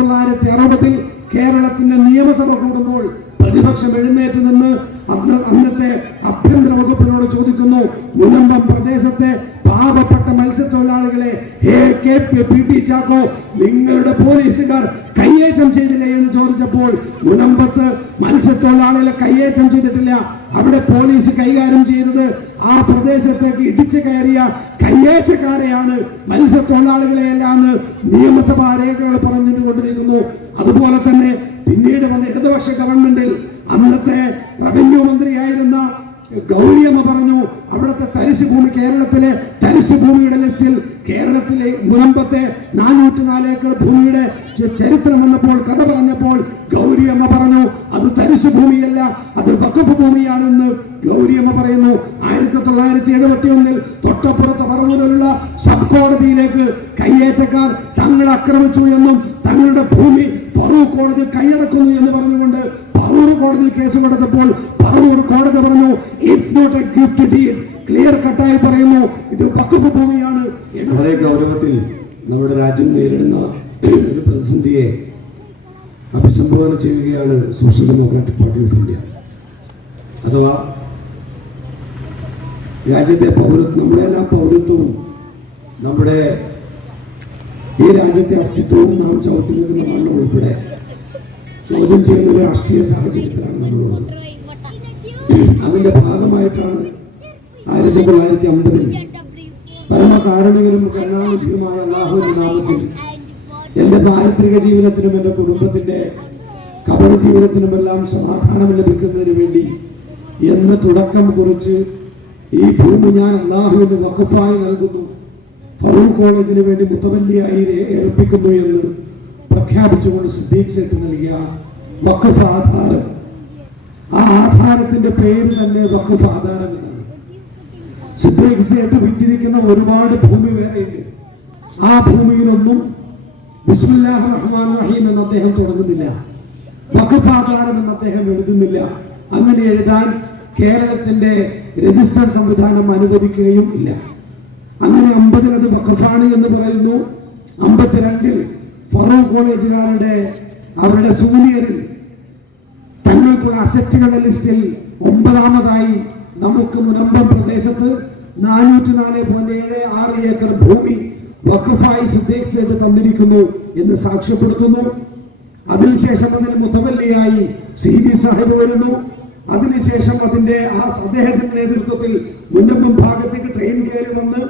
1960 കേരളത്തിന്റെ നിയമസഭ കൂടുമ്പോൾ പ്രതിപക്ഷം എഴുന്നേറ്റ് നിന്ന് അന്നത്തെ ആഭ്യന്തര വകുപ്പിനോട് ചോദിക്കുന്നു, മുനമ്പം പ്രദേശത്തെ പാവപ്പെട്ട മത്സ്യത്തൊഴിലാളികളെ പി ടി ചാക്കോ നിങ്ങളുടെ പോലീസുകാർ കയ്യേറ്റം ചെയ്തില്ലേ എന്ന് ചോദിച്ചപ്പോൾ മുനമ്പത്ത് മത്സ്യത്തൊഴിലാളികളെ കയ്യേറ്റം ചെയ്തിട്ടില്ല. അവിടെ പോലീസ് കൈകാര്യം ചെയ്തത് ആ പ്രദേശത്തേക്ക് ഇടിച്ചു കയറിയ കയ്യേറ്റക്കാരെയാണ്, മത്സ്യത്തൊഴിലാളികളെയല്ലാന്ന് നിയമസഭാ രേഖകൾ പറഞ്ഞുകൊണ്ടിരിക്കുന്നു. അതുപോലെ തന്നെ പിന്നീട് വന്ന ഇടതുപക്ഷ ഗവൺമെന്റിൽ അന്നത്തെ റവന്യൂ മന്ത്രിയായിരുന്ന ഗൗരിയമ്മ പറഞ്ഞു, അവിടുത്തെ തരിശുഭൂമി, കേരളത്തിലെ തരിശുഭൂമിയുടെ ലിസ്റ്റിൽ കേരളത്തിലെ മുനമ്പത്തെ 404 ഏക്കർ ഭൂമിയുടെ ചരിത്രം വന്നപ്പോൾ, കഥ പറഞ്ഞപ്പോൾ ഗൗരിയമ്മ പറഞ്ഞു അത് തരിശുഭൂമിയല്ല, അത് വഖഫ് ഭൂമിയാണെന്ന് ഗൗരിയമ്മ പറയുന്നു. 1971 തൊട്ടപ്പുറത്ത് പറവൂരിലുള്ള സബ് കോടതിയിലേക്ക് കയ്യേറ്റക്കാർ തങ്ങളെ ആക്രമിച്ചു എന്നും തങ്ങളുടെ ഭൂമി ഫറൂഖ് കോടതി കൈയടക്കുന്നു എന്ന് പറഞ്ഞുകൊണ്ട് പറവൂർ കോടതിയിൽ കേസ് കൊടുത്തപ്പോൾ പറവൂർ കോടതി പറഞ്ഞു it's not a gift deed, clear കട്ടായി പറയുന്നു ഇത് വഖഫ് ഭൂമിയാണ്. വളരെ ഗൗരവത്തിൽ നമ്മുടെ രാജ്യം നേരിടുന്ന ഒരു പ്രതിസന്ധിയെ അഭിസംബോധന ചെയ്യുകയാണ് social Democratic Party of India. അഥവാ രാജ്യത്തെ നമ്മുടെ എല്ലാ പൗരത്വവും, നമ്മുടെ ഈ രാജ്യത്തെ അസ്തിത്വവും നാം ചവിട്ടി നിൽക്കുന്ന മണ്ണ് ഉൾപ്പെടെ ചോദ്യം ചെയ്യുന്ന ഒരു രാഷ്ട്രീയ സാഹചര്യത്തിലാണ് നമ്മളുള്ളത്. അതിന്റെ ഭാഗമായിട്ടാണ് 1950 പരമകാരുണികരും കരുണാനിധിയുമായ അല്ലാഹുവിന്റെ നാമത്തിൽ എൻ്റെ പാരത്രിക ജീവിതത്തിനും എൻ്റെ കുടുംബത്തിന്റെ ഖബർ ജീവിതത്തിനുമെല്ലാം സമാധാനം ലഭിക്കുന്നതിന് വേണ്ടി എന്ന് തുടക്കം കുറിച്ച് ഈ ഭൂമി ഞാൻ അല്ലാഹുവിന്റെ വഖഫായി നൽകുന്നു, ഫറൂഖ് കോളേജിന് വേണ്ടി മുത്തവല്ലിയായി ഏർപ്പിക്കുന്നു എന്ന് പ്രഖ്യാപിച്ചുകൊണ്ട് സിദ്ദീഖ് സേട്ട് നൽകിയ വഖഫ് ആധാരം, ആ ആധാരത്തിന്റെ പേര് തന്നെ വഖഫ് ആധാരം എന്നാണ്. സിദ്ദീഖ് സേട്ട് വിറ്റിരിക്കുന്ന ഒരുപാട് ഭൂമി വേറെയുണ്ട്. ആ ഭൂമിയിലൊന്നും ബിസ്മില്ലാഹിർ റഹ്മാനിർ റഹീം എന്ന് അദ്ദേഹം തുടങ്ങുന്നില്ല, വഖഫ് ആധാരം എന്ന് അദ്ദേഹം എഴുതുന്നില്ല. അങ്ങനെ എഴുതാൻ കേരളത്തിന്റെ രജിസ്റ്റർ സംവിധാനം അനുവദിക്കുകയും ഇല്ല. അങ്ങനെ 50 അത് വഖഫാണ് എന്ന് പറയുന്നു. 52 ഫറൂഖ് കോളേജുകാരുടെ അവരുടെ സൂനിയറിൽ തങ്ങൾക്കുള്ള അസറ്റുകളുടെ ലിസ്റ്റിൽ 9ാമതായി നമുക്ക് മുനമ്പം പ്രദേശത്ത് 404.76 ഏക്കർ ഭൂമി വഖഫായി സിദ്ദീഖ് സേട്ട് തന്നിരിക്കുന്നു എന്ന് സാക്ഷ്യപ്പെടുത്തുന്നു. അതിനുശേഷം അതിന് മുത്തവല്ലിയായി CD സാഹിബ് വരുന്നു. അതിനുശേഷം അതിന്റെ അദ്ദേഹത്തിന്റെ നേതൃത്വത്തിൽ മുനമ്പം ഭാഗത്തേക്ക് ട്രെയിൻ കയറി വന്ന്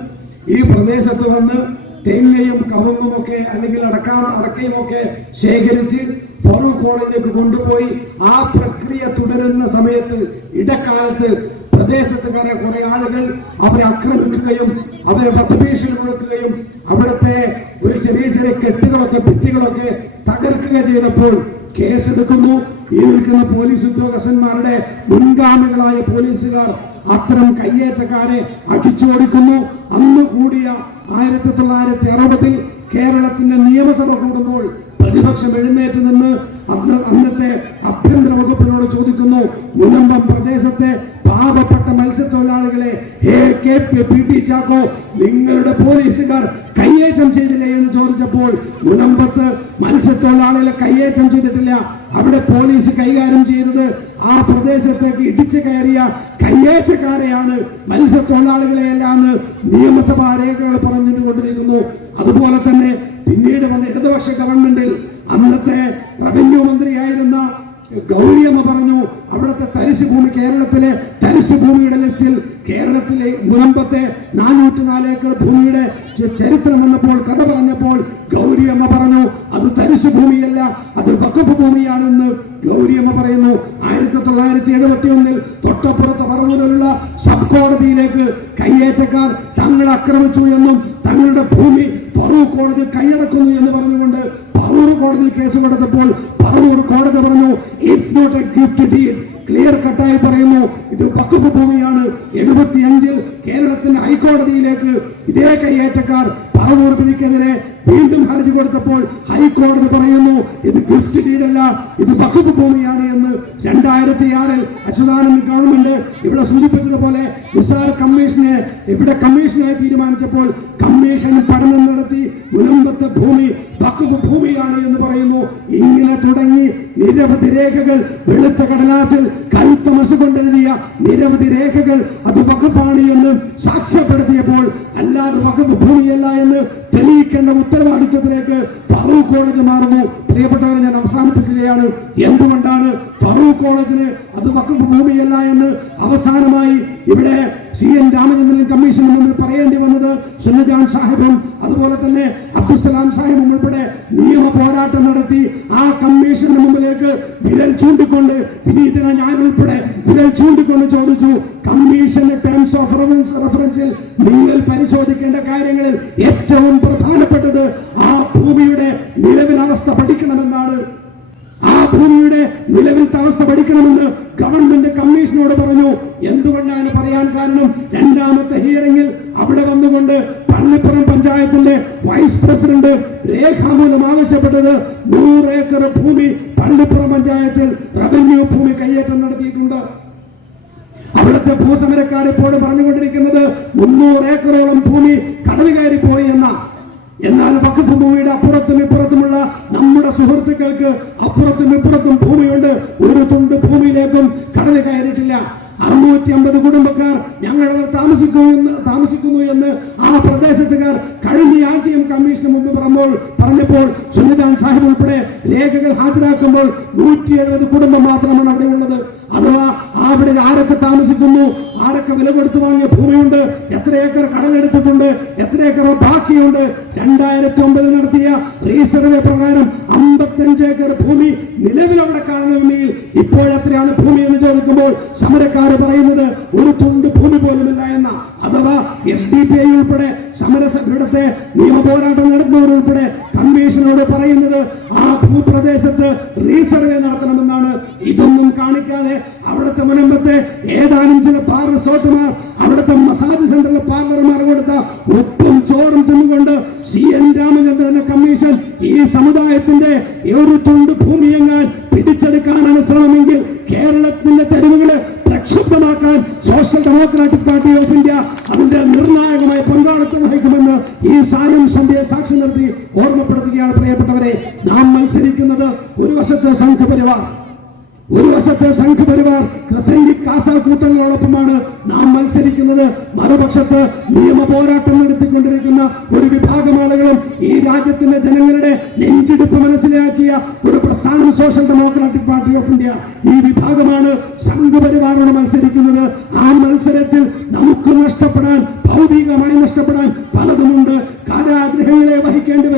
ഈ പ്രദേശത്ത് വന്ന് തേങ്ങയും കവുങ്ങും ഒക്കെ അല്ലെങ്കിൽ അടക്കയും ഒക്കെ ശേഖരിച്ച് ഫറൂഖ് കോളേജിലേക്ക് കൊണ്ടുപോയി ആ പ്രക്രിയ തുടരുന്ന സമയത്ത് ഇടക്കാലത്ത് പ്രദേശത്തുകാരെ കുറെ ആളുകൾ അവരെ ആക്രമിക്കുകയും അവരെ വധഭീഷണി മുഴക്കുകയും അവിടുത്തെ ഒരു ചെറിയ ചെറിയ കെട്ടുകളൊക്കെ ഭിത്തികളൊക്കെ തകർക്കുക ചെയ്തപ്പോൾ കേസെടുക്കുന്നു. ഈ നിൽക്കുന്ന പോലീസ് ഉദ്യോഗസ്ഥന്മാരുടെ മുൻഗാമികളായ പോലീസുകാർ അത്തരം കയ്യേറ്റക്കാരെ അടിച്ചോടിക്കുന്നു. അന്ന് കൂടിയ 1960 കേരളത്തിന്റെ നിയമസഭ കൂടുമ്പോൾ പ്രതിപക്ഷം എഴുന്നേറ്റ് നിന്ന് അന്നത്തെ ആഭ്യന്തര വകുപ്പിനോട് ചോദിക്കുന്നു, മുനമ്പം പ്രദേശത്തെ പാവപ്പെട്ട മത്സ്യത്തൊഴിലാളികളെ പി ടി ചാക്കോ നിങ്ങളുടെ പോലീസുകാർ കയ്യേറ്റം ചെയ്തില്ലേ എന്ന് ചോദിച്ചപ്പോൾ മുനമ്പത്ത് മത്സ്യത്തൊഴിലാളികളെ കയ്യേറ്റം ചെയ്തിട്ടില്ല. അവിടെ പോലീസ് കൈകാര്യം ചെയ്തത് ആ പ്രദേശത്തേക്ക് ഇടിച്ചു കയറിയ കയ്യേറ്റക്കാരെയാണ്, മത്സ്യത്തൊഴിലാളികളെയല്ലാന്ന് നിയമസഭാ രേഖകൾ പറഞ്ഞുകൊണ്ടിരിക്കുന്നു. അതുപോലെ തന്നെ പിന്നീട് വന്ന ഇടതുപക്ഷ ഗവൺമെന്റിൽ അന്നത്തെ റവന്യൂ മന്ത്രിയായിരുന്ന ഗൗരിയമ്മ പറഞ്ഞു, അവിടുത്തെ തരിശുഭൂമി, കേരളത്തിലെ തരിശുഭൂമിയുടെ ലിസ്റ്റിൽ കേരളത്തിലെ മുനമ്പത്തെ 404 ഏക്കർ ഭൂമിയുടെ ചരിത്രം വന്നപ്പോൾ, കഥ പറഞ്ഞപ്പോൾ ഗൗരിയമ്മ പറഞ്ഞു അത് തരിശുഭൂമിയല്ല, അത് വഖഫ് ഭൂമിയാണെന്ന് ഗൗരിയമ്മ പറയുന്നു. 1971 തൊട്ടപ്പുറത്ത് പറവൂരിലുള്ള സബ് കോടതിയിലേക്ക് കയ്യേറ്റക്കാർ തങ്ങളെ ആക്രമിച്ചു എന്നും തങ്ങളുടെ ഭൂമി ഫറൂഖ് കോടതി കൈയടക്കുന്നു എന്ന് പറഞ്ഞുകൊണ്ട് പറവൂർ കോടതിയിൽ കേസ് കൊടുത്തപ്പോൾ പറവൂർ കോടതി പറഞ്ഞു it's not a gift deed, clear കട്ടായി പറയുന്നു ഇത് വഖഫ് ഭൂമിയാണ്. 75 കേരളത്തിന്റെ ഹൈക്കോടതിയിലേക്ക് ഇതേ കയ്യേറ്റക്കാർ പറവൂർ വിധിക്കെതിരെ വീണ്ടും ഹർജി കൊടുത്തപ്പോൾ ഹൈക്കോടതി പറയുന്നു ഇത് ഗിഫ്റ്റ് ഡീഡല്ല, ഇത് വഖഫ് ഭൂമിയാണ് എന്ന്. 2006 അച്യുതാനന്ദൻ ഗവൺമെന്റ് ഇവിടെ സൂചിപ്പിച്ചതുപോലെ നിസാർ കമ്മീഷനെ കമ്മീഷനായി തീരുമാനിച്ചപ്പോൾ കമ്മീഷൻ പഠനം നടത്തി മുനമ്പത്തെ ഭൂമി വഖഫ് ഭൂമിയാണ് എന്ന് പറയുന്നു. ഇങ്ങനെ തുടങ്ങി നിരവധി രേഖകൾ, വെളുത്ത കടലാസിൽ കറുത്ത മഷി കൊണ്ടെഴുതിയ നിരവധി രേഖകൾ അത് വഖഫാണ് എന്ന് സാക്ഷ്യപ്പെടുത്തിയപ്പോൾ അല്ലാതെ വഖഫ് ഭൂമിയല്ല എന്ന് തെളിയിക്കേണ്ട ഉത്തരവാദിത്വത്തിലേക്ക് ഫറൂഖ് കോളേജ് മാറുന്നു. പ്രിയപ്പെട്ടവരെ, ഞാൻ അവസാനിപ്പിക്കുകയാണ്. എന്തുകൊണ്ടാണ് ഫറൂഖ് കോളേജിന് അത് വഖഫ് ഭൂമിയല്ല എന്ന് അവസാനമായി ഇവിടെ CN രാമചന്ദ്രൻ കമ്മീഷന് മുമ്പിൽ പറയേണ്ടി വന്നത്? സുന്നജാൻ സാഹിബും അതുപോലെ തന്നെ അബ്ദുസലാം സാഹിബും ഉൾപ്പെടെ നിയമ പോരാട്ടം നടത്തി ആ കമ്മീഷന് മുമ്പിലേക്ക് വിരൽ ചൂണ്ടിക്കൊണ്ട്, വിനീതന ഞാൻ ഉൾപ്പെടെ വിരൽ ചൂണ്ടിക്കൊണ്ട് ചോദിച്ചു, കമ്മീഷന്റെ ടേംസ് ഓഫ് റെഫറൻസിൽ നിങ്ങൾ പരിശോധിക്കേണ്ട കാര്യങ്ങളിൽ ഏറ്റവും പ്രധാനപ്പെട്ടത് ആ ഭൂമിയുടെ നിലവിലവസ്ഥ പഠിക്കണമെന്നാണ്. ആ ഭൂമിയുടെ നിലവിലത്തെ അവസ്ഥ പഠിക്കണമെന്ന് ഗവൺമെന്റ് കമ്മീഷനോട് പറഞ്ഞു. എന്തുകൊണ്ടാണ് പറയാൻ കാരണം? രണ്ടാമത്തെ ഹിയറിംഗിൽ അവിടെ വന്നുകൊണ്ട് പള്ളിപ്പുറം പഞ്ചായത്തിന്റെ വൈസ് പ്രസിഡന്റ് രേഖാമൂലം ആവശ്യപ്പെട്ടത് 100 ഏക്കർ ഭൂമി പള്ളിപ്പുറം പഞ്ചായത്തിൽ റവന്യൂ ഭൂമി കയ്യേറ്റം നടത്തിയിട്ടുണ്ട്. അവിടുത്തെ ഭൂസമരക്കാർ ഇപ്പോഴും പറഞ്ഞുകൊണ്ടിരിക്കുന്നത് 300 ഏക്കറോളം ഭൂമി കടൽ കയറിപ്പോയി എന്ന. എന്നാൽ വഖഫ് ഭൂമിയുടെ അപ്പുറത്തും ഇപ്പുറത്തുമുള്ള നമ്മുടെ സുഹൃത്തുക്കൾക്ക് അപ്പുറത്തും ഇപ്പുറത്തും ഭൂമിയുണ്ട്. ഒരു തുണ്ട് ഭൂമിയിലേക്കും കടൽ കയറിയിട്ടില്ല. 650 കുടുംബക്കാർ ഞങ്ങൾ താമസിക്കുന്നു എന്ന് ആ പ്രദേശത്തുകാർ കഴിഞ്ഞ ആഴ്ചയും കമ്മീഷന് മുമ്പ് പറഞ്ഞപ്പോൾ സുന്നിദാൻ സാഹിബ് ഉൾപ്പെടെ രേഖകൾ ഹാജരാക്കുമ്പോൾ 170 കുടുംബം മാത്രമാണ് അവിടെ ഉള്ളത്. അഥവാ അവിടെ ആരൊക്കെ താമസിക്കുന്നു, ആരൊക്കെ വില കൊടുത്തു വാങ്ങിയ ഭൂമിയുണ്ട്, എത്ര ഏക്കർ കടലെടുത്തിട്ടുണ്ട്, എത്ര ഏക്കർ ബാക്കിയുണ്ട്. 2009 നടത്തിയ റീസർവേ പ്രകാരം 55 ഏക്കർ ഭൂമി നിലവിലവിടെ കാണുന്നതിൽ ഇപ്പോഴെത്രയാണ് ഭൂമി എന്ന് ചോദിക്കുമ്പോൾ സമരക്കാർ പറയുന്നത് ഒരു തുണ്ട് ഭൂമി പോലുമില്ല എന്ന. അഥവാ SDPI ഉൾപ്പെടെ ഇവിടുത്തെ നിയമ പോരാട്ടം നടത്തുന്നവരുൾപ്പെടെ കമ്മീഷനോട് പറയുന്നത് ആ ഭൂപ്രദേശത്ത് റീസർവേ നടത്തണമെന്നാണ്. ഇതൊന്നും കാണിക്കാതെ അവിടുത്തെ മുനമ്പത്തെ ഏതാനും ചില ബാർ റിസോർട്ടുമാർ, അവിടുത്തെ മസാജ് സെന്ററിലെ പാർലർമാർ കൊടുത്ത ഉപ്പും ചോറും തിന്നുകൊണ്ട് CN രാമചന്ദ്രൻ കമ്മീഷൻ ഈ സമുദായത്തിന്റെ ഒരു തുണ്ട് ഭൂമിയെങ്ങാൻ പിടിച്ചെടുക്കാനാണ് ശ്രമമെങ്കിൽ കേരളത്തിന്റെ തെരുവുകളെ പ്രക്ഷുബ്ധമാക്കാൻ Social Democratic Party of India അതിന്റെ നിർണായകമായ പങ്കാളിത്തം വഹിക്കുമെന്ന് ഈ സായം സന്ധ്യയെ സാക്ഷി നിർത്തി ഓർമ്മപ്പെടുത്തുകയാണ്. പ്രിയപ്പെട്ടവരെ, നാം മത്സരിക്കുന്നത് ഒരു വശത്തെ സംഘപരിവാർ ക്രിസന്റിക് കാസാക്കൂട്ടങ്ങളോടൊപ്പമാണ് നാം മത്സരിക്കുന്നത്. മറുപക്ഷത്ത് നിയമ പോരാട്ടം നടത്തിക്കൊണ്ടിരിക്കുന്ന ഒരു വിഭാഗം ആളുകളും ഈ രാജ്യത്തിന്റെ ജനങ്ങളുടെ നെഞ്ചിടിപ്പ് മനസ്സിലാക്കിയ ഒരു പ്രസ്ഥാനം social Democratic Party of India. ഈ വിഭാഗമാണ് സംഘപരിവാറോട് മത്സരിക്കുന്നത്. ആ മത്സരത്തിൽ നമുക്ക് ഭൗതികമായി നഷ്ടപ്പെടാൻ പലതുമുണ്ട്. കാരാഗ്രഹങ്ങളെ വഹിക്കേണ്ടി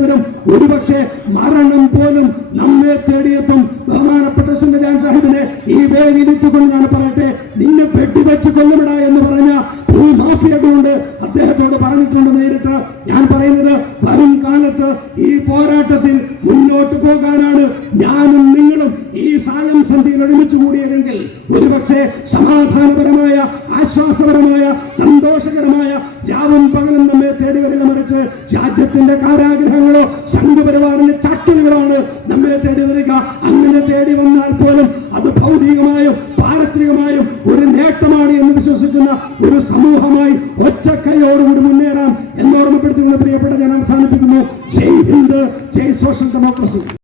വരും. ഒരുപക്ഷെ മരണം പോലും നമ്മെ തേടിയെത്തും. ബഹുമാനപ്പെട്ട സുന്നജാൻ സാഹിബിനെ ഈ വേദിയിലെത്തിക്കൊണ്ട് ഞാൻ പറയട്ടെ, നിന്നെ വെട്ടിവെച്ച് കൊല്ലപ്പെടാ എന്ന് പറഞ്ഞ ഭൂമാഫിയകളുണ്ട്. അദ്ദേഹത്തോട് പറഞ്ഞിട്ടുണ്ട് നേരിട്ട്. ഞാൻ പറയുന്നത് വരും കാലത്ത് ഈ പോരാട്ടത്തിൽ മുന്നോട്ട് പോകാനാണ് ഞാനും നിങ്ങളും ഈ സായം സന്ധിയിൽ ഒരുമിച്ച് കൂടിയതെങ്കിൽ ഒരുപക്ഷെ സമാധാനപരമായ, ആശ്വാസപരമായ, സന്തോഷകരമായ രാവും പകലും നമ്മെ തേടി വരില്ല. മറിച്ച് രാജ്യത്തിന്റെ കാരാഗ്രഹങ്ങളോ സംഘപരിവാറിന്റെ ചട്ടലുകളാണ് നമ്മെ തേടി വരിക. അങ്ങനെ തേടി വന്നാൽ പോലും അത് ഭൗതികമായും പാരത്രികമായും ഒരു നേട്ടമാണ് എന്ന് വിശ്വസിക്കുന്ന ഒരു സമൂഹമായി ഒറ്റക്കൈയോടുകൂടി മുന്നേറാം എന്നോർമ്മപ്പെടുത്തുന്ന പ്രിയപ്പെട്ട ഞാൻ അവസാനിപ്പിക്കുന്നു. ജയ് ഹിന്ദ്, ജയ് സോഷ്യൽ ഡെമോക്രസി.